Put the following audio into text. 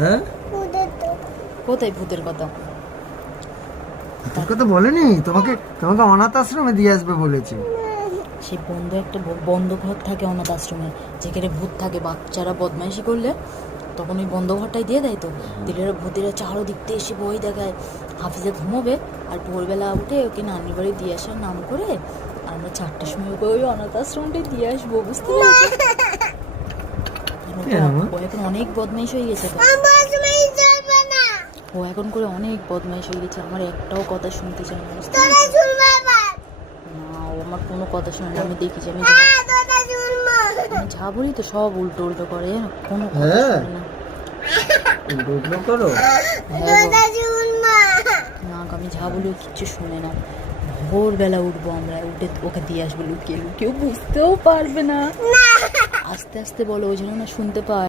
হ্যাঁ, কোথায় ভূতের কথা? তোর কথা বলেনি তোমাকে? তোমাকে অনাথ আশ্রমে দিয়ে আসবে বলেছে। সেই বন্ধ একটা বন্ধ ঘর থাকে অনাথ আশ্রমে, যেখানে ভূত থাকে। বাচ্চারা বদমাইশি করলে তখন ওই বন্ধ ঘরটাই দিয়ে দেয়। তো দিলে ভূতেরা চারোদিক দিয়ে এসে ভয় দেখায়। হাফিজে ঘুমোবে আর ভোরবেলা উঠে ওকে নানির বাড়ি দিয়ে আসার নাম করে আর আমরা 4টার সময় ওকে ওই অনাথ আশ্রমটাই দিয়ে আসবো, বুঝতে পারছি। ও এখন অনেক বদমাইশ হয়ে গেছে। ও এখন করে অনেক বদমাইশ হয়ে গেছে, আমার একটাও কথা শুনতে চায় না। না, ও আমার কোনো কথা শোনে না। আমি দেখেছি, আমি যা বলি তো সব উল্টো উল্টো করে, কোনো কথা শোনে না। উল্টো করো। না, আমি যা বলি কিচ্ছু শুনে না। ভোরবেলা উঠবো আমরা, উঠে ওকে দিয়ে আসবো লুকিয়ে লুকিয়ে, বুঝতেও পারবে না। আস্তে আস্তে বলো, ওই জন্য না শুনতে পায়।